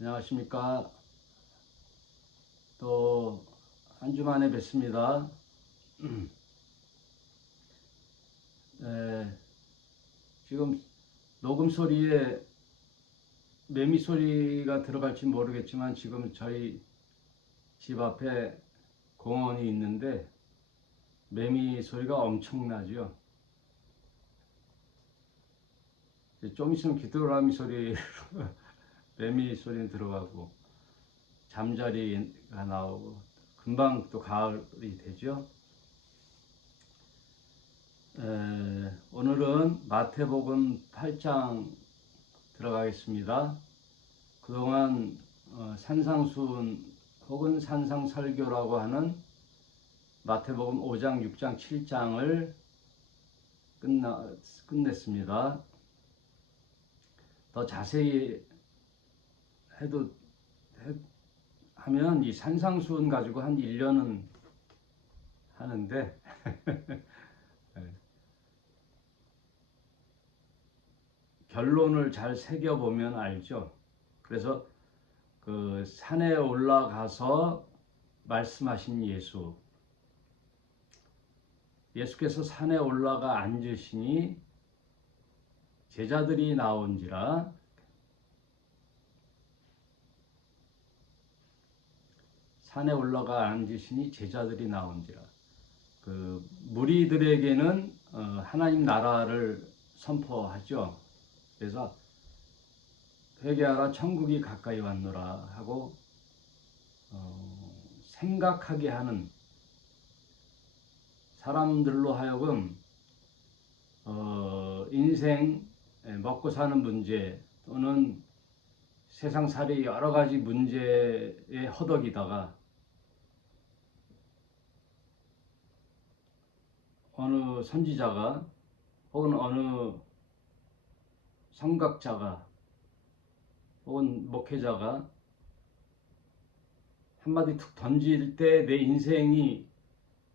안녕하십니까. 또 한 주 만에 뵙습니다. 에, 지금 녹음 소리에 매미 소리가 들어갈지 모르겠지만 지금 저희 집 앞에 공원이 있는데 매미 소리가 엄청나죠. 좀 있으면 귀뚜라미 소리, 매미 소리는 들어가고 잠자리가 나오고 금방 또 가을이 되죠. 오늘은 마태복음 8장 들어가겠습니다. 그동안 산상수훈 혹은 산상설교라고 하는 마태복음 5장, 6장, 7장을 끝냈습니다. 더 자세히 하면 이 산상수훈 가지고 한 1년은 하는데 결론을 잘 새겨보면 알죠. 그래서 그 산에 올라가서 말씀하신 예수께서 산에 올라가 앉으시니 제자들이 나온지라. 산에 올라가 앉으시니 제자들이 나온지라. 그 무리들에게는 하나님 나라를 선포하죠. 그래서 회개하라 천국이 가까이 왔노라 하고 생각하게 하는, 사람들로 하여금 인생 먹고 사는 문제 또는 세상살이 여러 가지 문제에 허덕이다가 어느 선지자가 혹은 어느 성각자가 혹은 목회자가 한마디 툭 던질 때 내 인생이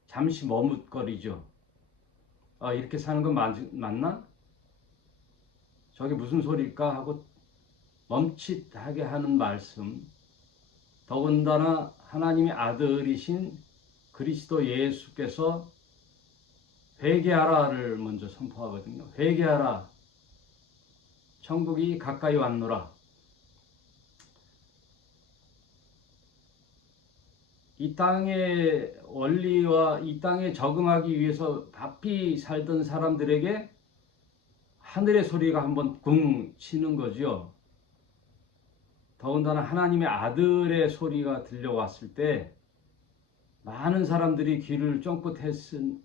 잠시 머뭇거리죠. 이렇게 사는 건 맞나? 저게 무슨 소리일까 하고 멈칫하게 하는 말씀, 더군다나 하나님의 아들이신 그리스도 예수께서 회개하라를 먼저 선포하거든요. 회개하라, 천국이 가까이 왔노라. 이 땅의 원리와 이 땅에 적응하기 위해서 바삐 살던 사람들에게 하늘의 소리가 한번 쿵 치는 거죠. 더군다나 하나님의 아들의 소리가 들려왔을 때 많은 사람들이 귀를 쫑긋했으나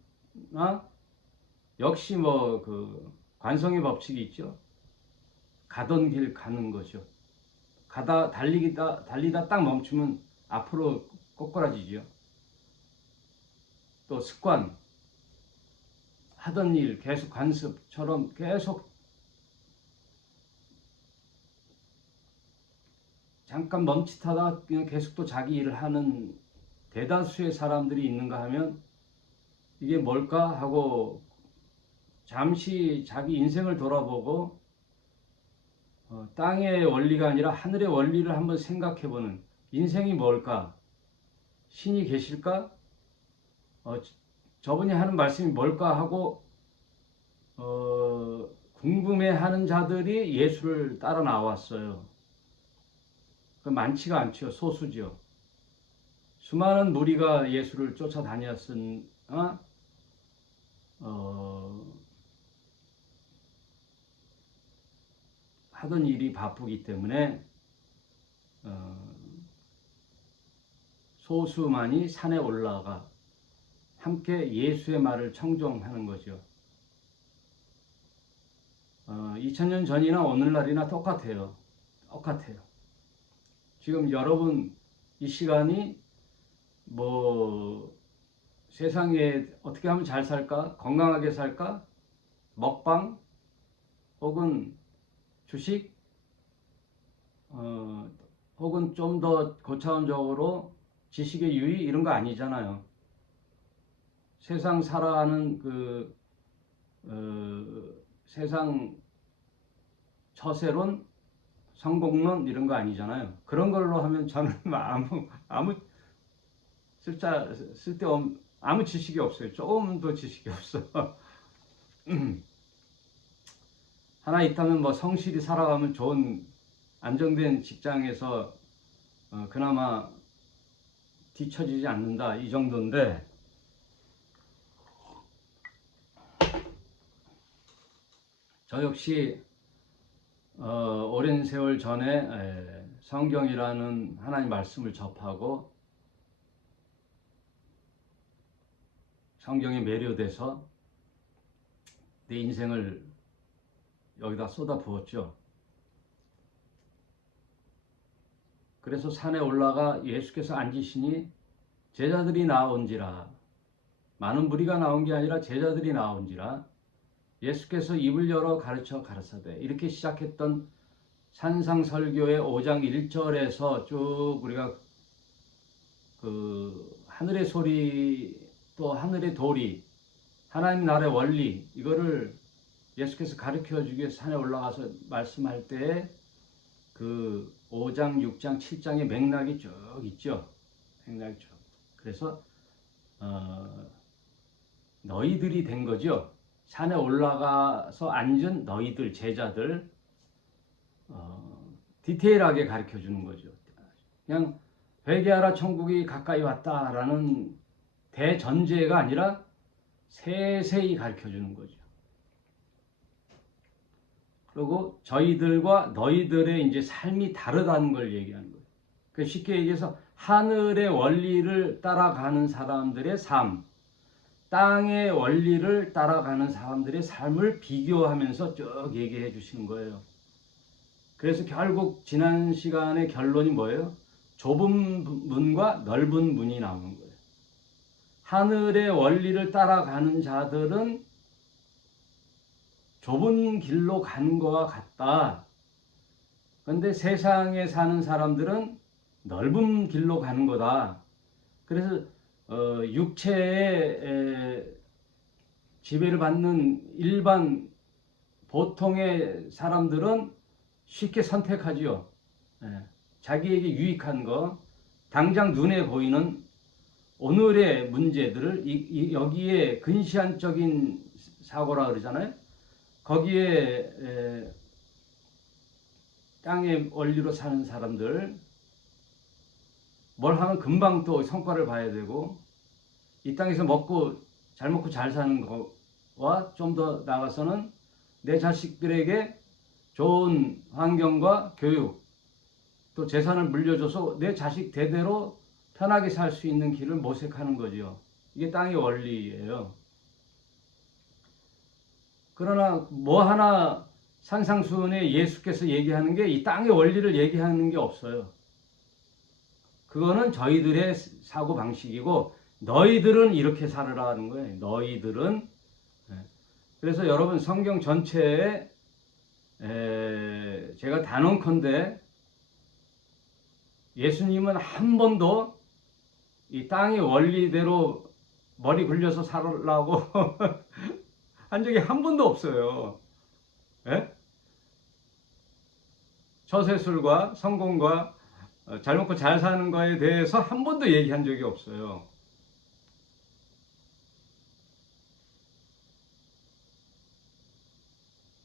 역시 그 관성의 법칙이 있죠. 가던 길 가는 거죠. 달리다 딱 멈추면 앞으로 꼬꾸라지죠. 또 습관, 하던 일 계속 관습처럼 계속 잠깐 멈칫하다 그냥 계속 또 자기 일을 하는 대다수의 사람들이 있는가 하면 이게 뭘까 하고 잠시 자기 인생을 돌아보고 땅의 원리가 아니라 하늘의 원리를 한번 생각해보는, 인생이 뭘까? 신이 계실까? 저분이 하는 말씀이 뭘까 하고 궁금해하는 자들이 예수를 따라 나왔어요. 많지가 않죠. 소수죠. 수많은 무리가 예수를 쫓아다녔으나 하던 일이 바쁘기 때문에 소수만이 산에 올라가 함께 예수의 말을 청종하는 거죠. 2000년 전이나 오늘날이나 똑같아요. 지금 여러분 이 시간이 세상에 어떻게 하면 잘 살까? 건강하게 살까? 먹방? 혹은 주식? 혹은 좀 더 고차원적으로 지식의 유의 이런 거 아니잖아요. 세상 살아가는 세상 처세론, 성공론 이런 거 아니잖아요. 그런 걸로 하면 저는 아무 쓸데없는 아무 지식이 없어요. 조금도 지식이 없어. 하나 있다면 뭐 성실히 살아가면 좋은 안정된 직장에서 그나마 뒤처지지 않는다 이 정도인데, 저 역시 오랜 세월 전에 성경이라는 하나님 말씀을 접하고 성경에 매료돼서 내 인생을 여기다 쏟아 부었죠. 그래서 산에 올라가 예수께서 앉으시니 제자들이 나온지라, 많은 무리가 나온 게 아니라 제자들이 나온지라, 예수께서 입을 열어 가르쳐 가라사대, 이렇게 시작했던 산상설교의 5장 1절에서 쭉 우리가 그 하늘의 소리 또 하늘의 도리, 하나님 나라의 원리, 이거를 예수께서 가르쳐 주기 위해서 산에 올라가서 말씀할 때 그 5장, 6장, 7장의 맥락이 쭉 있죠. 맥락이 쭉. 그래서 너희들이 된 거죠. 산에 올라가서 앉은 너희들, 제자들, 디테일하게 가르쳐 주는 거죠. 그냥 회개하라 천국이 가까이 왔다라는 대전제가 아니라 세세히 가르쳐 주는 거죠. 그리고 저희들과 너희들의 이제 삶이 다르다는 걸 얘기하는 거예요. 그러니까 쉽게 얘기해서 하늘의 원리를 따라가는 사람들의 삶, 땅의 원리를 따라가는 사람들의 삶을 비교하면서 쭉 얘기해 주시는 거예요. 그래서 결국 지난 시간의 결론이 뭐예요? 좁은 문과 넓은 문이 나오는 거예요. 하늘의 원리를 따라가는 자들은 좁은 길로 가는 것과 같다. 그런데 세상에 사는 사람들은 넓은 길로 가는 거다. 그래서 육체의 지배를 받는 일반 보통의 사람들은 쉽게 선택하지요. 자기에게 유익한 거, 당장 눈에 보이는 오늘의 문제들을 여기에 근시안적인 사고라 그러잖아요. 거기에 땅의 원리로 사는 사람들, 뭘 하면 금방 또 성과를 봐야 되고, 이 땅에서 잘 먹고 잘 사는 거와 좀 더 나아가서는 내 자식들에게 좋은 환경과 교육, 또 재산을 물려줘서 내 자식 대대로 편하게 살 수 있는 길을 모색하는 거죠. 이게 땅의 원리예요. 그러나 뭐 하나 산상수훈에 예수께서 얘기하는 게 이 땅의 원리를 얘기하는 게 없어요. 그거는 저희들의 사고 방식이고 너희들은 이렇게 살으라는 거예요. 너희들은. 그래서 여러분 성경 전체에 제가 단언컨대 예수님은 한 번도 이 땅의 원리대로 머리 굴려서 살으라고 한 적이 한 번도 없어요. 예? 처세술과 성공과 잘 먹고 잘 사는 거에 대해서 한 번도 얘기한 적이 없어요.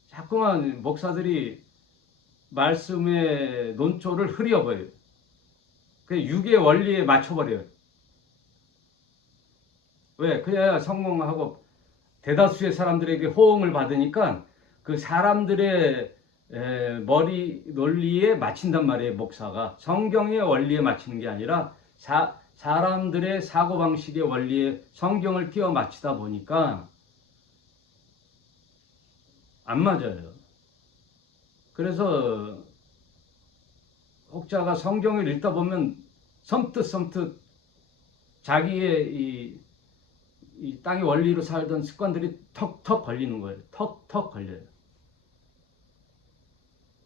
자꾸만 목사들이 말씀의 논조를 흐려버려요. 그 육의 원리에 맞춰버려요. 왜? 그래야 성공하고 대다수의 사람들에게 호응을 받으니까 그 사람들의 머리 논리에 맞춘단 말이에요. 목사가 성경의 원리에 맞추는 게 아니라 사람들의 사고방식의 원리에 성경을 끼워 맞추다 보니까 안 맞아요. 그래서 혹자가 성경을 읽다 보면 섬뜩 자기의 이 땅의 원리로 살던 습관들이 턱턱 걸리는 거예요. 턱턱 걸려요.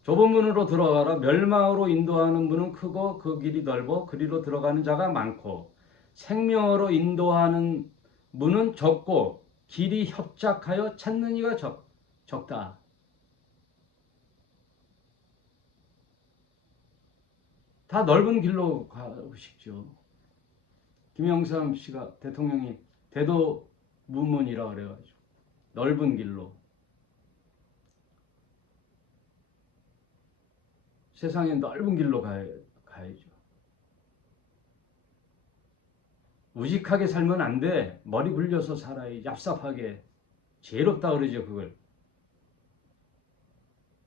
좁은 문으로 들어가라. 멸망으로 인도하는 문은 크고 그 길이 넓어 그리로 들어가는 자가 많고, 생명으로 인도하는 문은 좁고 길이 협착하여 찾는 이가 적다. 다 넓은 길로 가고 싶죠. 김영삼 씨가 대통령이 대도무문이라 그래가지고 넓은 길로 세상에 넓은 길로 가야죠. 우직하게 살면 안 돼. 머리 굴려서 살아야지. 얍삽하게. 죄롭다 그러죠, 그걸.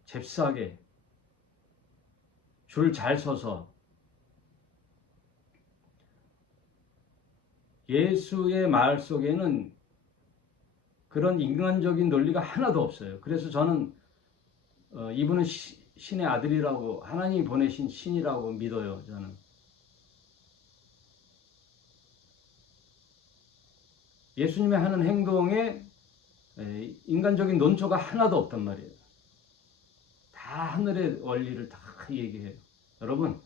잽싸게. 줄 잘 서서. 예수의 말 속에는 그런 인간적인 논리가 하나도 없어요. 그래서 저는 이분은 신의 아들이라고, 하나님이 보내신 신이라고 믿어요, 저는. 예수님의 하는 행동에 인간적인 논조가 하나도 없단 말이에요. 다 하늘의 원리를 다 얘기해요. 여러분,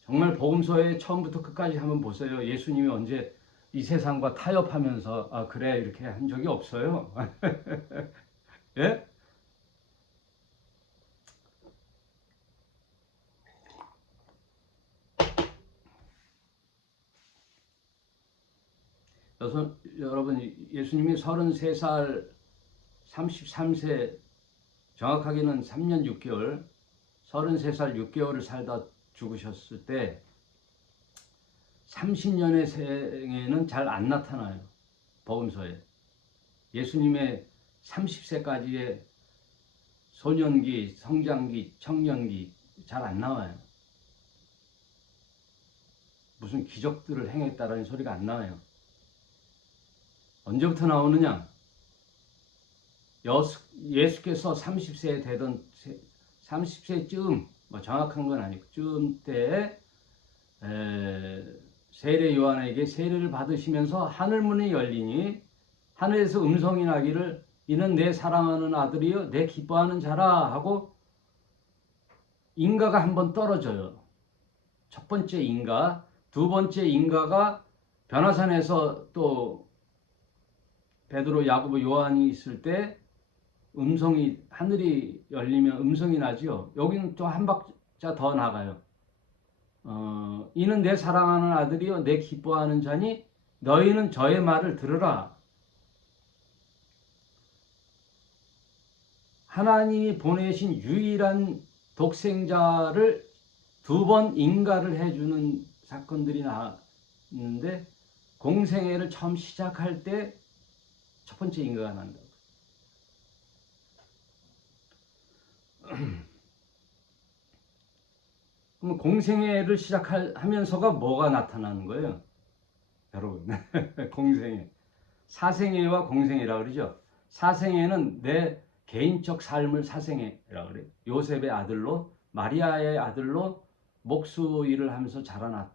정말 복음서에 처음부터 끝까지 한번 보세요. 예수님이 언제 이 세상과 타협하면서 그래 이렇게 한 적이 없어요. 예? 여러분, 예수님이 33살 33세, 정확하게는 3년 6개월 33살 6개월을 살다 죽으셨을 때 30년의 생애는 잘 안 나타나요. 복음서에. 예수님의 30세까지의 소년기, 성장기, 청년기 잘 안 나와요. 무슨 기적들을 행했다라는 소리가 안 나와요. 언제부터 나오느냐? 예수께서 30세 되던 30세쯤, 뭐 정확한 건 아니고 쯤 때에 세례 요한에게 세례를 받으시면서 하늘문이 열리니 하늘에서 음성이 나기를 이는 내 사랑하는 아들이요 내 기뻐하는 자라 하고 인가가 한번 떨어져요. 첫 번째 인가, 두 번째 인가가 변화산에서 또 베드로, 야고보, 요한이 있을 때 음성이, 하늘이 열리면 음성이 나죠. 여기는 또 한 박자 더 나가요. 이는 내 사랑하는 아들이요 내 기뻐하는 자니 너희는 저의 말을 들으라. 하나님이 보내신 유일한 독생자를 두 번 인가를 해주는 사건들이 나왔는데 공생애를 처음 시작할 때 첫 번째 인가가 난다고. 그럼 공생애를 시작하면서가 뭐가 나타나는 거예요? 여러분, 공생애. 사생애와 공생애라 그러죠. 사생애는 내 개인적 삶을 사생애라 그래요. 요셉의 아들로, 마리아의 아들로 목수 일을 하면서 자라났,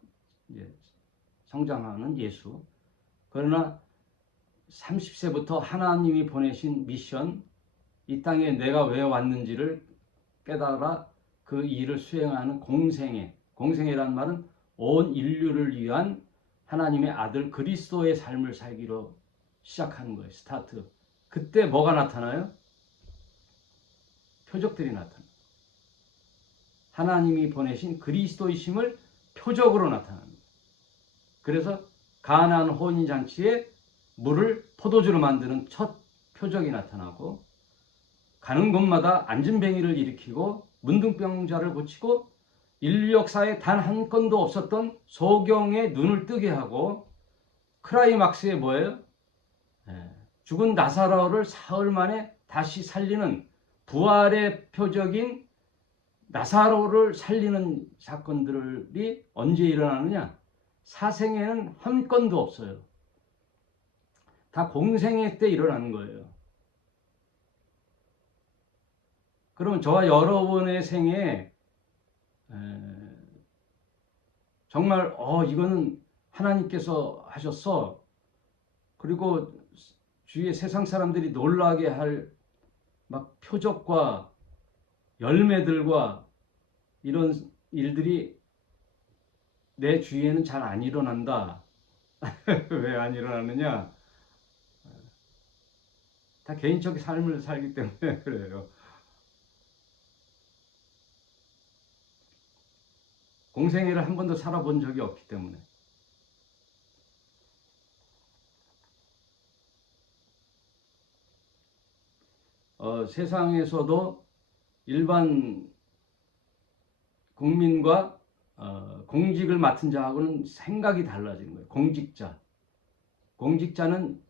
성장하는 예수. 그러나 30세부터 하나님이 보내신 미션, 이 땅에 내가 왜 왔는지를 깨달아 그 일을 수행하는 공생애. 공생애란 말은 온 인류를 위한 하나님의 아들 그리스도의 삶을 살기로 시작하는 거예요. 스타트. 그때 뭐가 나타나요? 표적들이 나타나요. 하나님이 보내신 그리스도이심을 표적으로 나타납니다. 그래서 가나안 혼인잔치에 물을 포도주로 만드는 첫 표적이 나타나고 가는 곳마다 안진뱅이를 일으키고 문둥병자를 고치고 인류 역사에 단 한 건도 없었던 소경의 눈을 뜨게 하고 클라이막스에 뭐예요? 죽은 나사로를 사흘 만에 다시 살리는 부활의 표적인 나사로를 살리는 사건들이 언제 일어나느냐? 사생에는 한 건도 없어요. 다 공생애 때 일어나는 거예요. 그러면 저와 여러분의 생에 정말 이거는 하나님께서 하셨어. 그리고 주위의 세상 사람들이 놀라게 할 막 표적과 열매들과 이런 일들이 내 주위에는 잘 안 일어난다. 왜 안 일어나느냐? 다 개인적 삶을 살기 때문에 그래요. 공생애를 한 번도 살아본 적이 없기 때문에. 세상에서도 일반 국민과 공직을 맡은 자하고는 생각이 달라지는 거예요. 공직자. 공직자는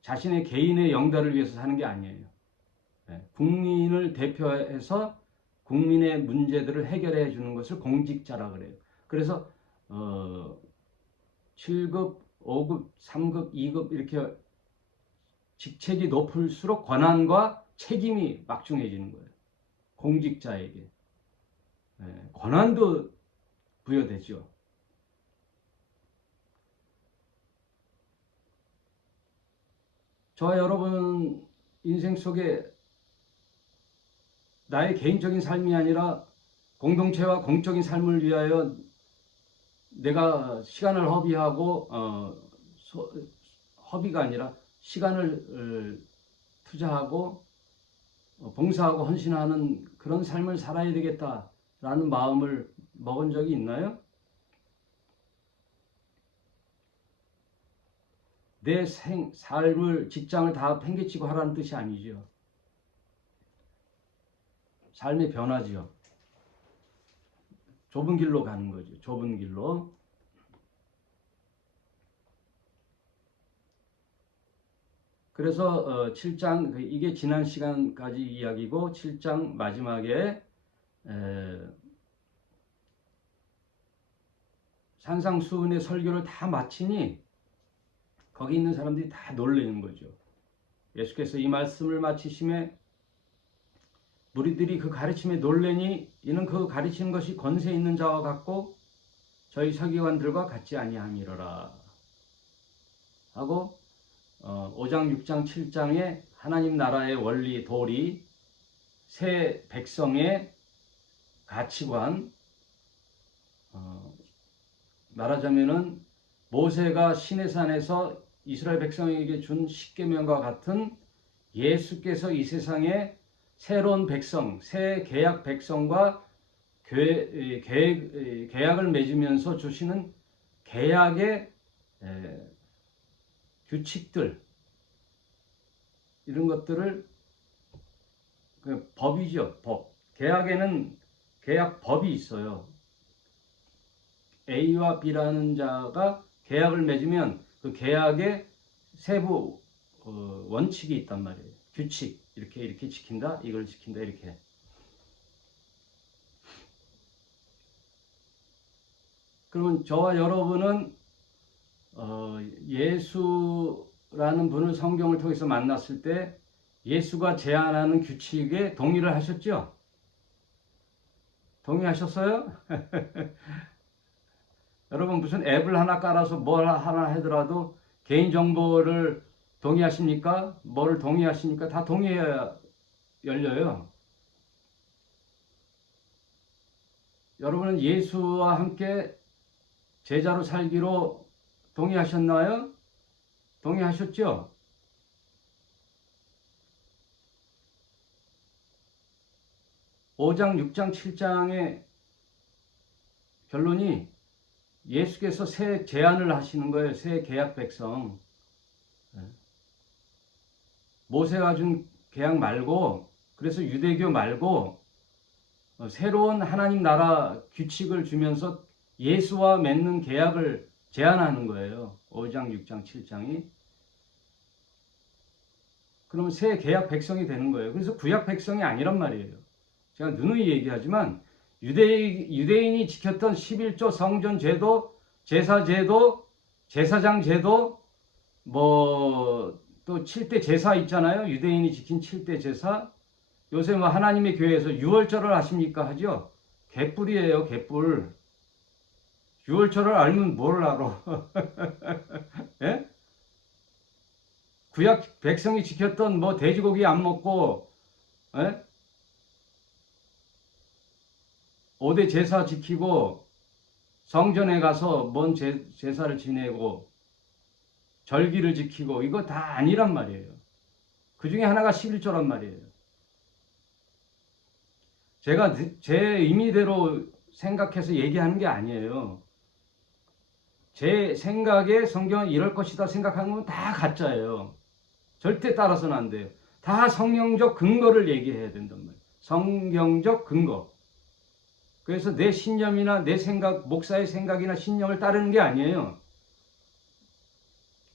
자신의 개인의 영달을 위해서 사는 게 아니에요. 국민을 대표해서 국민의 문제들을 해결해 주는 것을 공직자라 그래요. 그래서 7급, 5급, 3급, 2급 이렇게 직책이 높을수록 권한과 책임이 막중해지는 거예요. 공직자에게. 권한도 부여되죠. 저와 여러분 인생 속에 나의 개인적인 삶이 아니라 공동체와 공적인 삶을 위하여 내가 시간을 허비하고 허비가 아니라 시간을 투자하고 봉사하고 헌신하는 그런 삶을 살아야 되겠다라는 마음을 먹은 적이 있나요? 내 삶을, 직장을 다 팽개치고 하라는 뜻이 아니죠. 삶의 변화지요. 좁은 길로 가는 거죠. 좁은 길로. 그래서 7장, 이게 지난 시간까지 이야기고 7장 마지막에 산상수훈의 설교를 다 마치니 거기 있는 사람들이 다 놀라는 거죠. 예수께서 이 말씀을 마치심에 무리들이 그 가르침에 놀래니 이는 그 가르치는 것이 권세 있는 자와 같고 저희 서기관들과 같지 아니함이로라 하고 5장, 6장, 7장에 하나님 나라의 원리, 도리, 새 백성의 가치관, 말하자면은 모세가 시내산에서 이스라엘 백성에게 준 십계명과 같은 예수께서 이 세상에 새로운 백성, 새 계약 백성과 계약을 맺으면서 주시는 계약의 규칙들, 이런 것들을 법이죠. 법. 계약에는 계약 법이 있어요. A와 B라는 자가 계약을 맺으면 그 계약에 세부 원칙이 있단 말이에요. 규칙. 이렇게 지킨다. 이걸 지킨다. 이렇게. 그러면 저와 여러분은 예수라는 분을 성경을 통해서 만났을 때 예수가 제안하는 규칙에 동의를 하셨죠? 동의하셨어요? 여러분 무슨 앱을 하나 깔아서 뭘 하나 하더라도 개인정보를 동의하십니까? 뭐를 동의하십니까? 다 동의해야 열려요. 여러분은 예수와 함께 제자로 살기로 동의하셨나요? 동의하셨죠? (5장) (6장) (7장의) 결론이 예수께서 새 제안을 하시는 거예요. 새 계약 백성. 모세가 준 계약 말고, 그래서 유대교 말고 새로운 하나님 나라 규칙을 주면서 예수와 맺는 계약을 제안하는 거예요. 5장, 6장, 7장이. 그러면 새 계약 백성이 되는 거예요. 그래서 구약 백성이 아니란 말이에요. 제가 누누이 얘기하지만 유대인이 지켰던 11조 성전 제도, 제사 제도, 제사장 제도, 뭐 또 7대 제사 있잖아요. 유대인이 지킨 7대 제사. 요새 뭐 하나님의 교회에서 유월절을 아십니까? 하죠. 개뿔이에요. 개뿔. 유월절을 알면 뭘 알아? 예? 구약 백성이 지켰던 뭐 돼지고기 안 먹고, 예? 5대 제사 지키고 성전에 가서 뭔 제사를 지내고 절기를 지키고 이거 다 아니란 말이에요. 그 중에 하나가 11조란 말이에요. 제가 제 의미대로 생각해서 얘기하는 게 아니에요. 제 생각에 성경은 이럴 것이다 생각하는 건 다 가짜예요. 절대 따라서는 안 돼요. 다 성경적 근거를 얘기해야 된단 말이에요. 성경적 근거. 그래서 내 신념이나 내 생각, 목사의 생각이나 신념을 따르는 게 아니에요.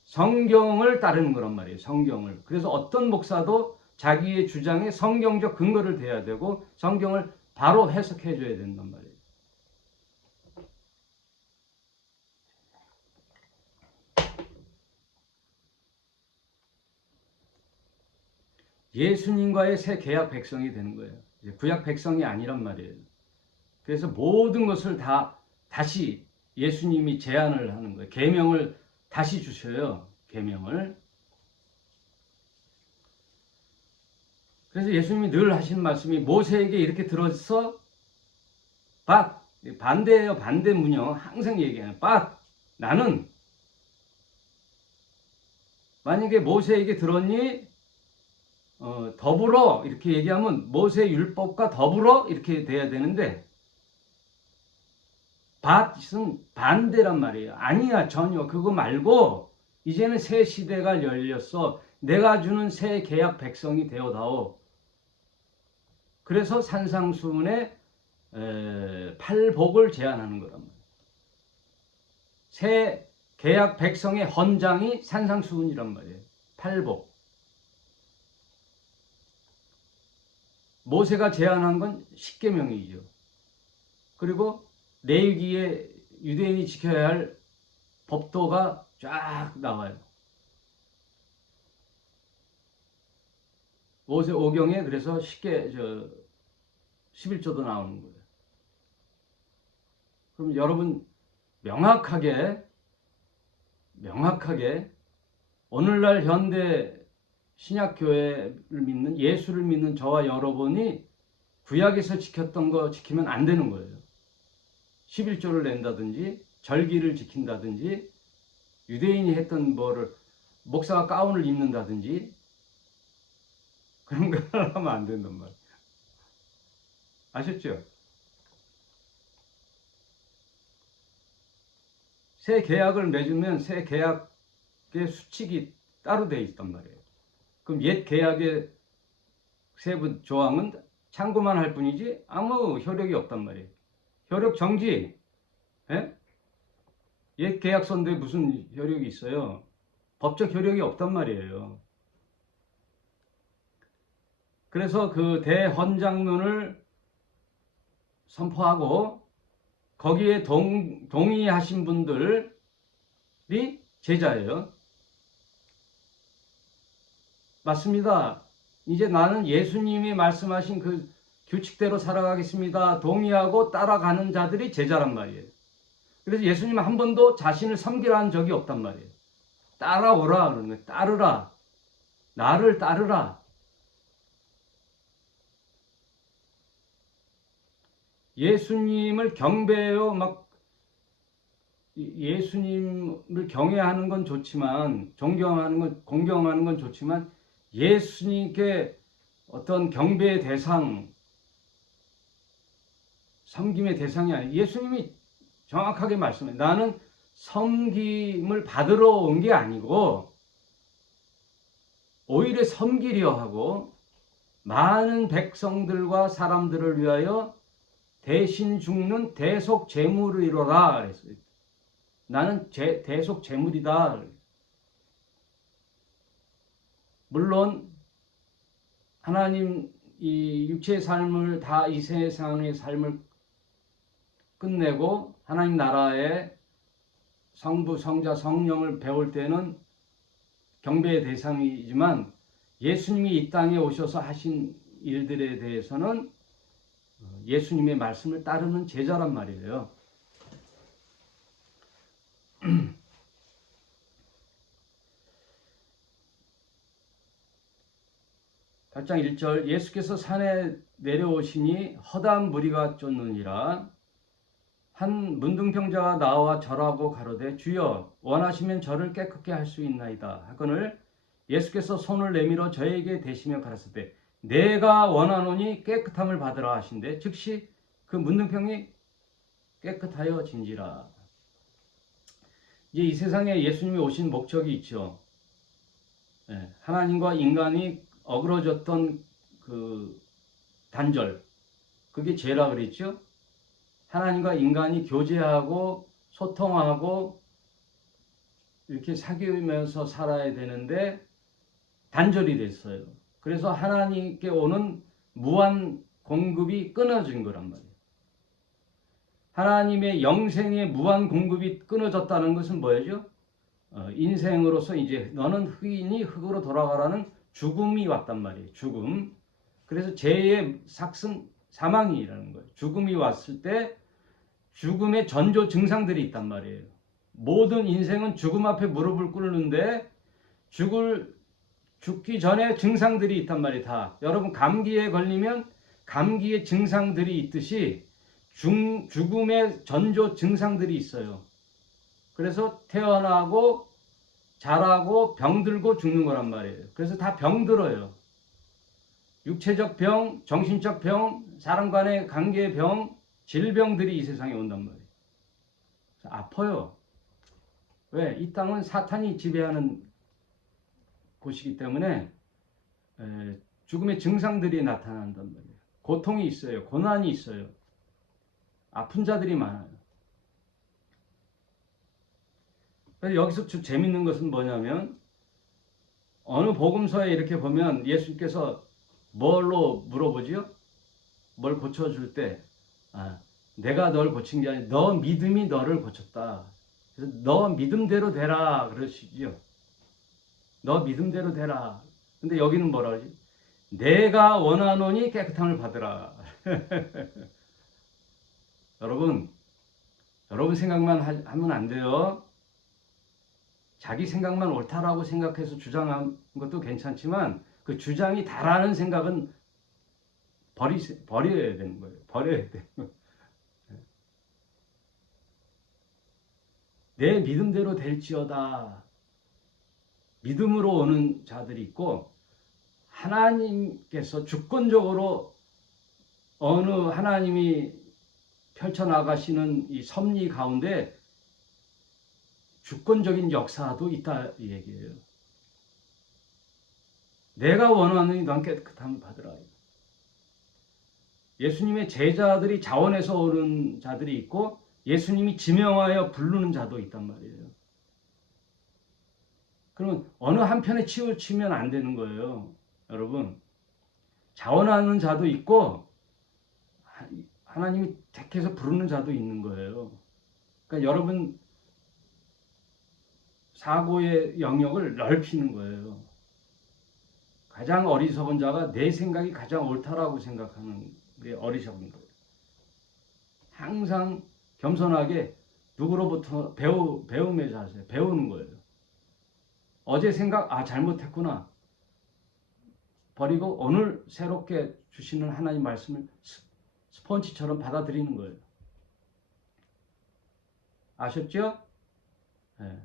성경을 따르는 거란 말이에요. 성경을. 그래서 어떤 목사도 자기의 주장에 성경적 근거를 대야 되고 성경을 바로 해석해 줘야 된단 말이에요. 예수님과의 새 계약 백성이 되는 거예요. 구약 백성이 아니란 말이에요. 그래서 모든 것을 다시 예수님이 제안을 하는 거예요. 계명을 다시 주셔요. 계명을. 그래서 예수님이 늘 하시는 말씀이 모세에게 이렇게 들어서 반대예요. 반대 문형 항상 얘기해요. 나는 만약에 모세에게 들었니 더불어 이렇게 얘기하면 모세 율법과 더불어 이렇게 돼야 되는데 밭은 반대란 말이에요. 아니야 전혀 그거 말고 이제는 새 시대가 열렸어. 내가 주는 새 계약 백성이 되어다오. 그래서 산상수훈의 팔복을 제안하는 거란 말이에요. 새 계약 백성의 헌장이 산상수훈이란 말이에요. 팔복. 모세가 제안한 건 십계명이죠. 그리고 레위기에 유대인이 지켜야 할 법도가 쫙 나와요. 모세 오경에 그래서 11조도 나오는 거예요. 그럼 여러분 명확하게 오늘날 현대 신약교회를 믿는 예수를 믿는 저와 여러분이 구약에서 지켰던 거 지키면 안 되는 거예요. 11조를 낸다든지 절기를 지킨다든지 유대인이 했던 뭐를 목사가 가운을 입는다든지 그런 거 하면 안 된단 말이에요. 아셨죠? 새 계약을 맺으면 새 계약의 수칙이 따로 되어 있단 말이에요. 그럼 옛 계약의 세부 조항은 참고만 할 뿐이지 아무 효력이 없단 말이에요. 효력 정지. 예? 옛 계약서인데 무슨 효력이 있어요? 법적 효력이 없단 말이에요. 그래서 그 대헌장론을 선포하고 거기에 동의하신 분들이 제자예요. 맞습니다. 이제 나는 예수님이 말씀하신 그 규칙대로 살아가겠습니다. 동의하고 따라가는 자들이 제자란 말이에요. 그래서 예수님은 한 번도 자신을 섬기라 한 적이 없단 말이에요. 따라오라 그러는 거예요. 따르라. 나를 따르라. 예수님을 경배해요. 막 예수님을 경외하는 건 좋지만 공경하는 건 좋지만 예수님께 어떤 경배의 대상, 섬김의 대상이 아니에요. 예수님이 정확하게 말씀해요. 나는 섬김을 받으러 온 게 아니고 오히려 섬기려 하고 많은 백성들과 사람들을 위하여 대신 죽는 대속 제물을 이루라 그랬어요. 나는 대속 제물이다. 물론 하나님 이 육체의 삶을 다 이 세상의 삶을 끝내고 하나님 나라의 성부, 성자, 성령을 배울 때는 경배의 대상이지만 예수님이 이 땅에 오셔서 하신 일들에 대해서는 예수님의 말씀을 따르는 제자란 말이에요. 8장 1절 예수께서 산에 내려오시니 허다한 무리가 쫓느니라. 한 문둥병자가 나와 절하고 가로되 주여 원하시면 저를 깨끗게 할 수 있나이다 하거늘 예수께서 손을 내밀어 저에게 대시며 가라사대 내가 원하노니 깨끗함을 받으라 하신대 즉시 그 문둥병이 깨끗하여진지라. 이제 이 세상에 예수님이 오신 목적이 있죠. 하나님과 인간이 어그러졌던 그 단절, 그게 죄라 그랬죠. 하나님과 인간이 교제하고 소통하고 이렇게 사귀면서 살아야 되는데 단절이 됐어요. 그래서 하나님께 오는 무한 공급이 끊어진 거란 말이에요. 하나님의 영생의 무한 공급이 끊어졌다는 것은 뭐예요? 인생으로서 이제 너는 흑이니 흑으로 돌아가라는 죽음이 왔단 말이에요. 죽음. 그래서 죄의 삭은 사망이라는 거예요. 죽음이 왔을 때 죽음의 전조 증상들이 있단 말이에요. 모든 인생은 죽음 앞에 무릎을 꿇는데 죽기 전에 증상들이 있단 말이에요. 다. 여러분 감기에 걸리면 감기의 증상들이 있듯이 죽음의 전조 증상들이 있어요. 그래서 태어나고 자라고 병들고 죽는 거란 말이에요. 그래서 다 병들어요. 육체적 병, 정신적 병, 사람 간의 관계의 병, 질병들이 이 세상에 온단 말이에요. 아파요. 왜? 이 땅은 사탄이 지배하는 곳이기 때문에 죽음의 증상들이 나타난단 말이에요. 고통이 있어요. 고난이 있어요. 아픈 자들이 많아요. 그래서 여기서 재밌는 것은 뭐냐면 어느 복음서에 이렇게 보면 예수님께서 뭘로 물어보지요? 뭘 고쳐줄 때 내가 널 고친 게 아니라 너 믿음이 너를 고쳤다. 그래서 너 믿음대로 되라 그러시죠. 너 믿음대로 되라. 근데 여기는 뭐라 그러지? 내가 원하노니 깨끗함을 받으라. 여러분 생각만 하면 안 돼요. 자기 생각만 옳다라고 생각해서 주장한 것도 괜찮지만 그 주장이 다라는 생각은 버려야 되는 거예요. 버려야 돼요. 내 믿음대로 될지어다. 믿음으로 오는 자들이 있고 하나님께서 주권적으로 어느 하나님이 펼쳐나가시는 이 섭리 가운데 주권적인 역사도 있다 이 얘기예요. 내가 원하는 넌 깨끗함을 받으라. 예수님의 제자들이 자원해서 오는 자들이 있고 예수님이 지명하여 부르는 자도 있단 말이에요. 그러면 어느 한편에 치우치면 안 되는 거예요. 여러분 자원하는 자도 있고 하나님이 택해서 부르는 자도 있는 거예요. 그러니까 여러분 사고의 영역을 넓히는 거예요. 가장 어리석은 자가 내 생각이 가장 옳다라고 생각하는 게 어리석은 거예요. 항상 겸손하게 누구로부터 배움의 자세, 배우는 거예요. 어제 생각, 잘못했구나. 버리고 오늘 새롭게 주시는 하나님 말씀을 스펀지처럼 받아들이는 거예요. 아셨죠? 네.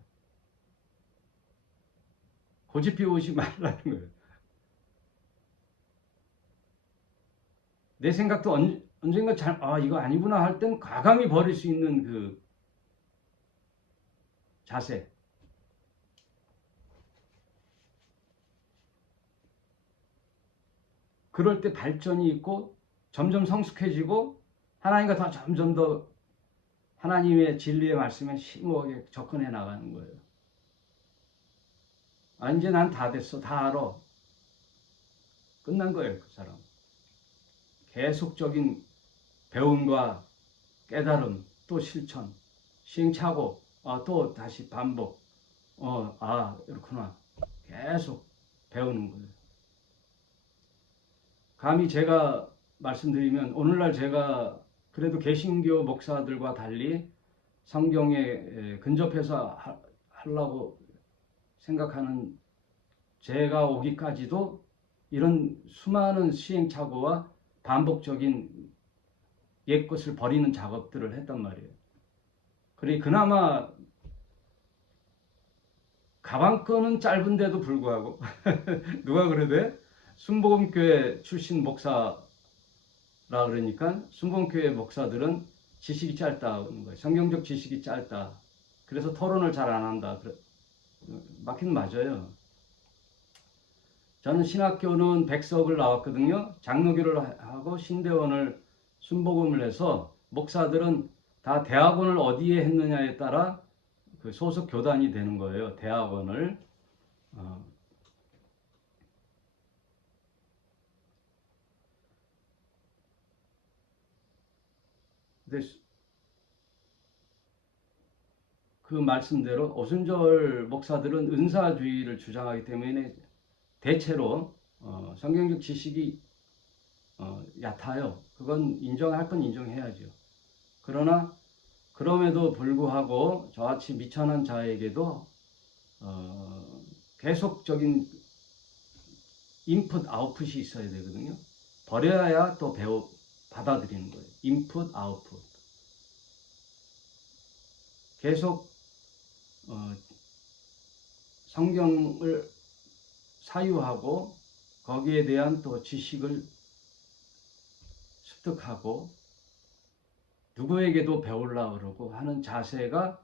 고집 피우지 말라는 거예요. 내 생각도 언젠가 이거 아니구나 할 땐 과감히 버릴 수 있는 그 자세. 그럴 때 발전이 있고 점점 성숙해지고 하나님과 더 점점 더 하나님의 진리의 말씀에 심오하게 접근해 나가는 거예요. 이제 난 다 됐어. 다 알아. 끝난 거예요. 그 사람. 계속적인 배움과 깨달음, 또 실천, 시행착오, 또 다시 반복. 이렇구나. 계속 배우는 거예요. 감히 제가 말씀드리면 오늘날 제가 그래도 개신교 목사들과 달리 성경에 근접해서 하려고 생각하는 제가 오기까지도 이런 수많은 시행착오와 반복적인 옛것을 버리는 작업들을 했단 말이에요. 그래 그나마 가방끈은 짧은데도 불구하고 누가 그러대? 순복음교회 출신 목사라 그러니까 순복음교회 목사들은 지식이 짧다는 거예요. 성경적 지식이 짧다. 그래서 토론을 잘 안 한다. 맞긴 맞아요. 저는 신학교는 백석을 나왔거든요. 장로교를 하고 신대원을 순복음을 해서 목사들은 다 대학원을 어디에 했느냐에 따라 그 소속 교단이 되는 거예요. 대학원을. 근데 그 말씀대로 오순절 목사들은 은사주의를 주장하기 때문에 대체로 성경적 지식이 얕아요. 그건 인정할 건 인정해야죠. 그러나 그럼에도 불구하고 저같이 미천한 자에게도 계속적인 인풋 아웃풋이 있어야 되거든요. 버려야 또 받아들이는 거예요. 인풋 아웃풋. 계속 성경을 사유하고 거기에 대한 또 지식을 습득하고 누구에게도 배우려고 그러고 하는 자세가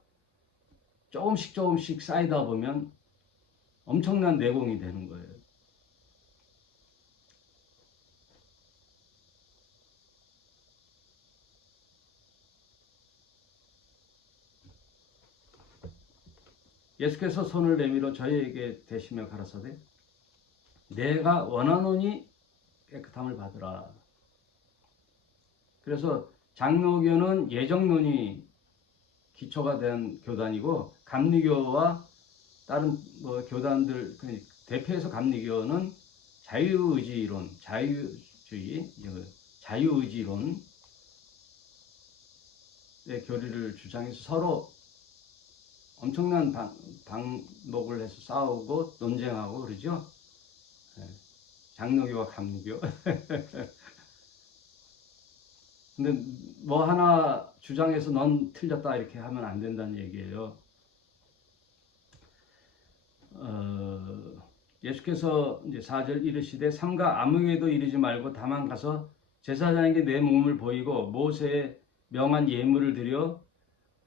조금씩 쌓이다 보면 엄청난 내공이 되는 거예요. 예수께서 손을 내밀어 저희에게 대시며 가라사대 내가 원하노니 깨끗함을 받으라. 그래서 장로교는 예정론이 기초가 된 교단이고 감리교와 다른 교단들 대표해서 감리교는 자유의지론, 자유주의, 자유의지론의 교리를 주장해서 서로 엄청난 방목을 해서 싸우고 논쟁하고 그러죠. 장로교와 감리교. 근데 뭐 하나 주장해서 넌 틀렸다 이렇게 하면 안 된다는 얘기예요. 예수께서 이제 4절 이르시되 삼가 아무에게도 이르지 말고 다만 가서 제사장에게 내 몸을 보이고 모세의 명한 예물을 드려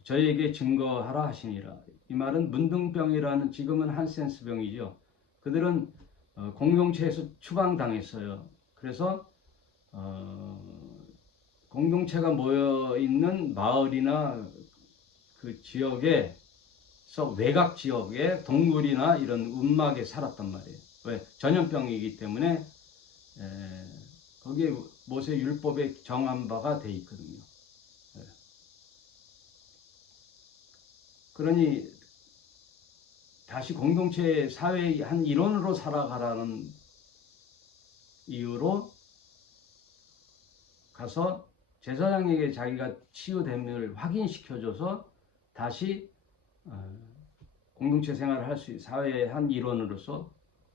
저희에게 증거하라 하시니라. 이 말은 문둥병이라는 지금은 한센스 병이죠. 그들은 공동체에서 추방당했어요. 그래서 공동체가 모여 있는 마을이나 그 지역에서 외곽 지역에 동굴이나 이런 움막에 살았단 말이에요. 왜? 전염병이기 때문에 거기에 모세 율법에 정한 바가 돼 있거든요. 그러니 다시 공동체 사회의 한 일원으로 살아가라는 이유로 가서 제사장에게 자기가 치유됨을 확인시켜줘서 다시 공동체 생활을 할 수 있는 사회의 한 일원으로서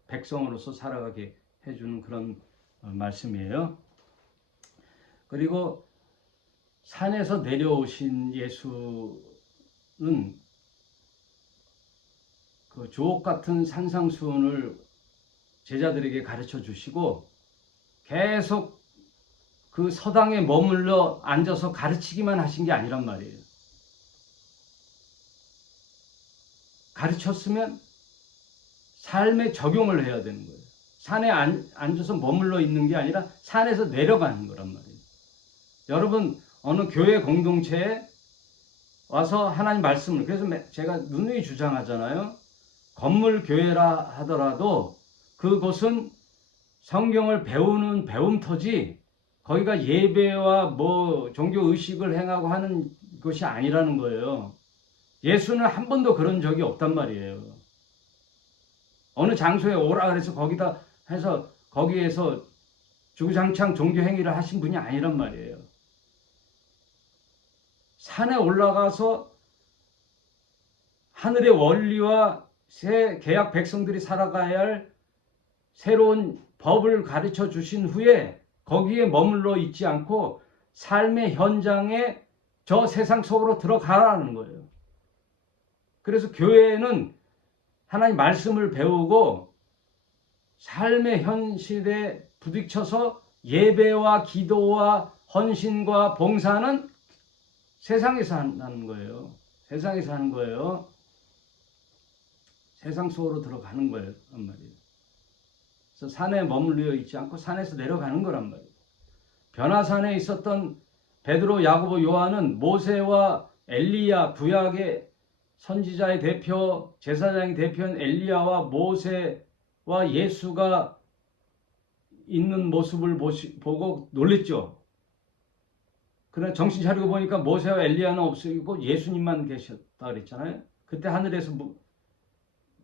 백성으로서 살아가게 해주는 그런 말씀이에요. 그리고 산에서 내려오신 예수는 그 주옥 같은 산상수훈을 제자들에게 가르쳐 주시고 계속 그 서당에 머물러 앉아서 가르치기만 하신 게 아니란 말이에요. 가르쳤으면 삶에 적용을 해야 되는 거예요. 산에 앉아서 머물러 있는 게 아니라 산에서 내려가는 거란 말이에요. 여러분 어느 교회 공동체에 와서 하나님 말씀을, 그래서 제가 누누이 주장하잖아요. 건물 교회라 하더라도 그곳은 성경을 배우는 배움터지 거기가 예배와 뭐 종교 의식을 행하고 하는 것이 아니라는 거예요. 예수는 한 번도 그런 적이 없단 말이에요. 어느 장소에 오라 그래서 거기다 해서 거기에서 주구장창 종교 행위를 하신 분이 아니란 말이에요. 산에 올라가서 하늘의 원리와 새 계약 백성들이 살아가야 할 새로운 법을 가르쳐 주신 후에 거기에 머물러 있지 않고 삶의 현장에 저 세상 속으로 들어가라는 거예요. 그래서 교회는 하나님 말씀을 배우고 삶의 현실에 부딪혀서 예배와 기도와 헌신과 봉사는 세상에서 하는 거예요. 세상에서 하는 거예요. 세상 속으로 들어가는 거예요. 한 말이에요. 그래서 산에 머물러 있지 않고 산에서 내려가는 거란 말이에요. 변화산에 있었던 베드로, 야고보, 요한은 모세와 엘리야, 구약의 선지자의 대표, 제사장의 대표인 엘리야와 모세와 예수가 있는 모습을 보고 놀랬죠. 그러나 정신 차리고 보니까 모세와 엘리야는 없어지고 예수님만 계셨다 그랬잖아요. 그때 하늘에서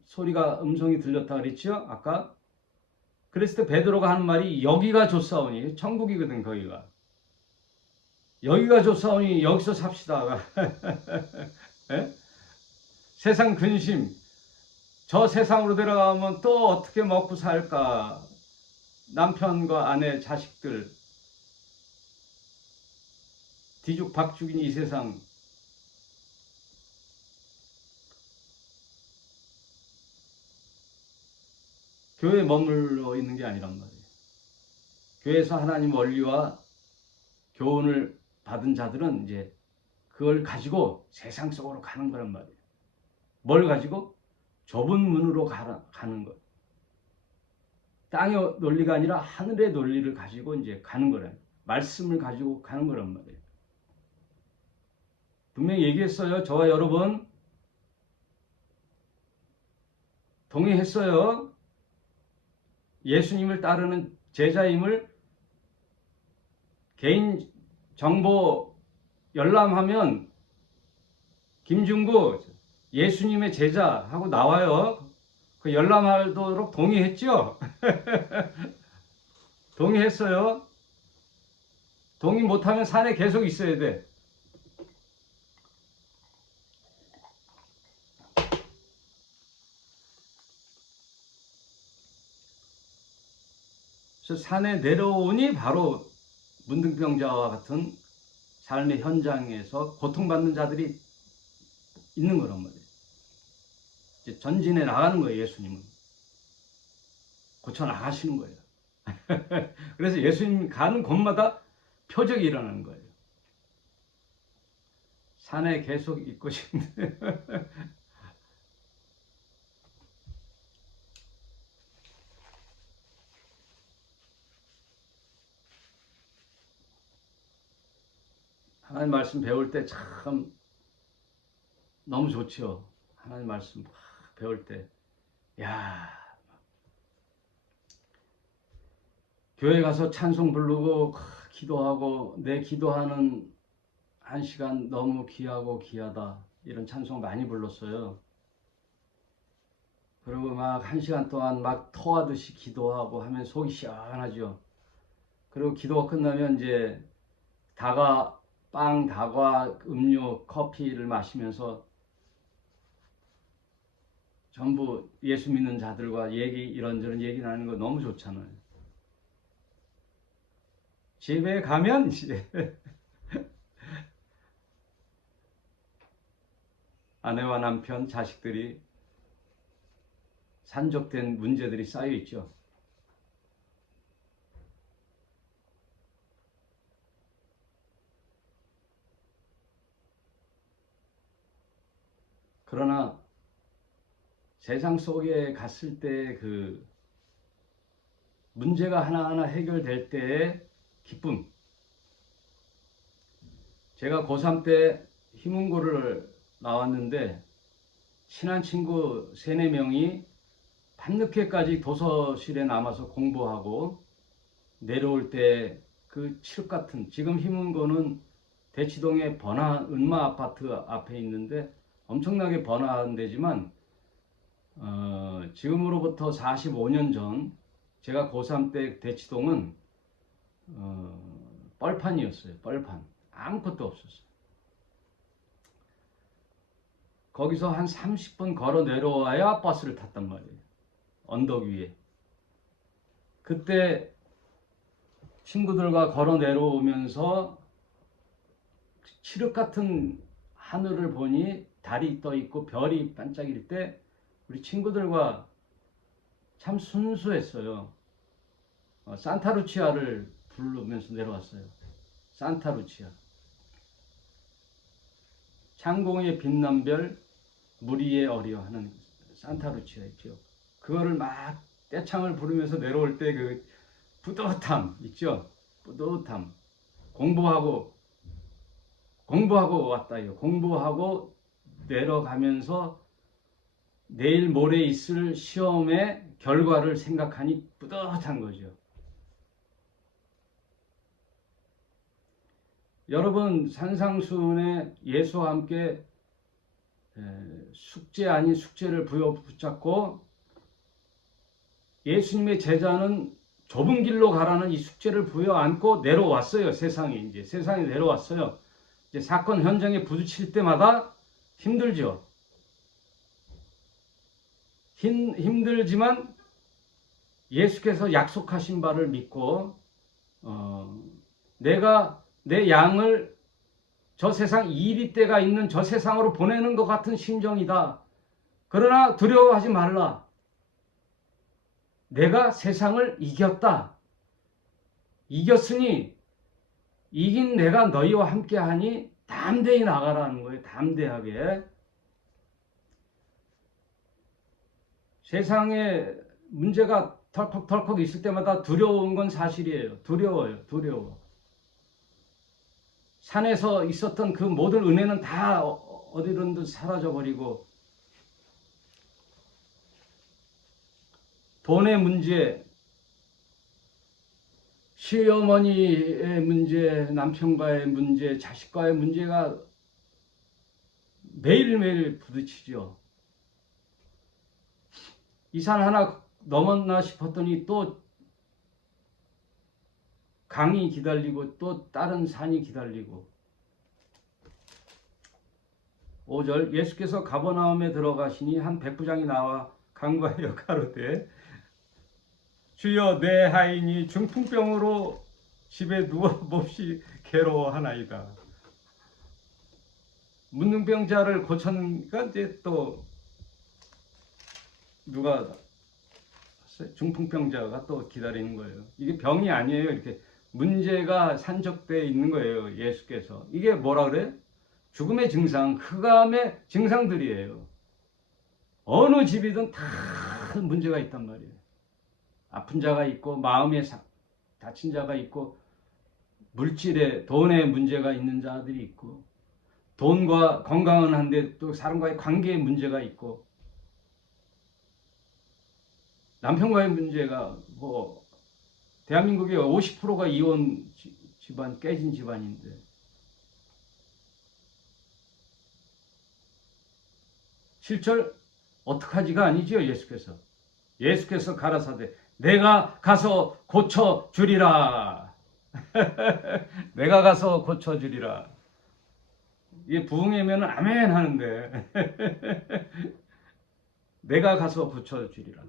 소리가 음성이 들렸다 그랬죠. 아까. 그랬을 때 베드로가 하는 말이 여기가 좋사오니, 천국이거든 거기가. 여기가 좋사오니 여기서 삽시다. 예? 세상 근심, 저 세상으로 들어가면 또 어떻게 먹고 살까? 남편과 아내, 자식들 뒤죽박죽인 이 세상. 교회에 머물러 있는 게 아니란 말이에요. 교회에서 하나님 원리와 교훈을 받은 자들은 이제 그걸 가지고 세상 속으로 가는 거란 말이에요. 뭘 가지고? 좁은 문으로 가는 것. 땅의 논리가 아니라 하늘의 논리를 가지고 이제 가는 거란 말이에요. 말씀을 가지고 가는 거란 말이에요. 분명히 얘기했어요. 저와 여러분 동의했어요. 예수님을 따르는 제자임을 개인 정보 열람하면 김중구 예수님의 제자하고 나와요. 그 열람하도록 동의했죠? 동의했어요. 동의 못하면 산에 계속 있어야 돼. 그래서 산에 내려오니 바로 문둥병자와 같은 삶의 현장에서 고통받는 자들이 있는 거란 말이에요. 이제 전진해 나가는 거예요. 예수님은. 고쳐 나가시는 거예요. 그래서 예수님 가는 곳마다 표적이 일어나는 거예요. 산에 계속 있고 싶은데 하나님 말씀 배울 때 참 너무 좋죠. 하나님 말씀 배울 때 야, 교회 가서 찬송 부르고 기도하고 내 기도하는 한 시간 너무 귀하고 귀하다 이런 찬송 많이 불렀어요. 그리고 막 한 시간 동안 막 토하듯이 기도하고 하면 속이 시원하죠. 그리고 기도가 끝나면 이제 빵, 다과, 음료, 커피를 마시면서 전부 예수 믿는 자들과 이런저런 얘기 나누는 거 너무 좋잖아요. 집에 가면 이제 아내와 남편, 자식들이 산적된 문제들이 쌓여 있죠. 그러나 세상 속에 갔을 때 그 문제가 하나하나 해결될 때의 기쁨. 제가 고3 때 희문고를 나왔는데 친한 친구 3, 4명이 밤늦게까지 도서실에 남아서 공부하고 내려올 때 그 칠흑 같은, 지금 희문고는 대치동의 은마 아파트 앞에 있는데 엄청나게 번화한 데지만 지금으로부터 45년 전 제가 고3 때 대치동은 뻘판이었어요. 뻘판. 아무것도 없었어요. 거기서 한 30분 걸어 내려와야 버스를 탔단 말이에요. 언덕 위에. 그때 친구들과 걸어 내려오면서 칠흑 같은 하늘을 보니 달이 떠 있고 별이 반짝일 때 우리 친구들과 참 순수했어요. 산타루치아를 부르면서 내려왔어요. 산타루치아. 창공에 빛난 별 물 위에 어리어 하는 산타루치아 있죠. 그거를 막 떼창을 부르면서 내려올 때 그 뿌듯함 있죠. 뿌듯함. 공부하고 왔다요. 공부하고 내려가면서 내일 모레 있을 시험의 결과를 생각하니 뿌듯한 거죠. 여러분, 산상수훈에 예수와 함께 숙제 아닌 숙제를 붙잡고 예수님의 제자는 좁은 길로 가라는 이 숙제를 부여안고 내려왔어요. 세상에 내려왔어요. 이제 사건 현장에 부딪힐 때마다 힘들죠. 힘들지만 예수께서 약속하신 바를 믿고 내가 내 양을 저 세상 이리 때가 있는 저 세상으로 보내는 것 같은 심정이다. 그러나 두려워하지 말라. 내가 세상을 이겼다. 이겼으니 이긴 내가 너희와 함께하니 담대히 나가라는 거예요. 담대하게. 세상에 문제가 덜컥 있을 때마다 두려운 건 사실이에요. 두려워. 산에서 있었던 그 모든 은혜는 다 어디론도 사라져버리고 돈의 문제, 시어머니의 문제, 남편과의 문제, 자식과의 문제가 매일매일 부딪히죠. 이 산 하나 넘었나 싶었더니 또 강이 기다리고 또 다른 산이 기다리고. 5절 예수께서 가버나움에 들어가시니 한 백부장이 나와 간과하여 가로되 주여 내 하인이 중풍병으로 집에 누워 몹시 괴로워하나이다. 문둥병자를 고쳤으니까 이제 또 누가 중풍병자가 또 기다리는 거예요. 이게 병이 아니에요. 이렇게 문제가 산적되어 있는 거예요. 예수께서. 이게 뭐라 그래? 죽음의 증상, 흑암의 증상들이에요. 어느 집이든 다 문제가 있단 말이에요. 아픈 자가 있고 마음에 다친 자가 있고 물질에 돈에 문제가 있는 자들이 있고 돈과 건강은 한데 또 사람과의 관계에 문제가 있고 남편과의 문제가 뭐 대한민국의 50%가 이혼 집안 깨진 집안인데 7절 어떡하지가 아니지요. 예수께서 가라사대 내가 가서 고쳐주리라. 내가 가서 고쳐주리라. 이게 부흥이면 아멘 하는데 내가 가서 고쳐주리라.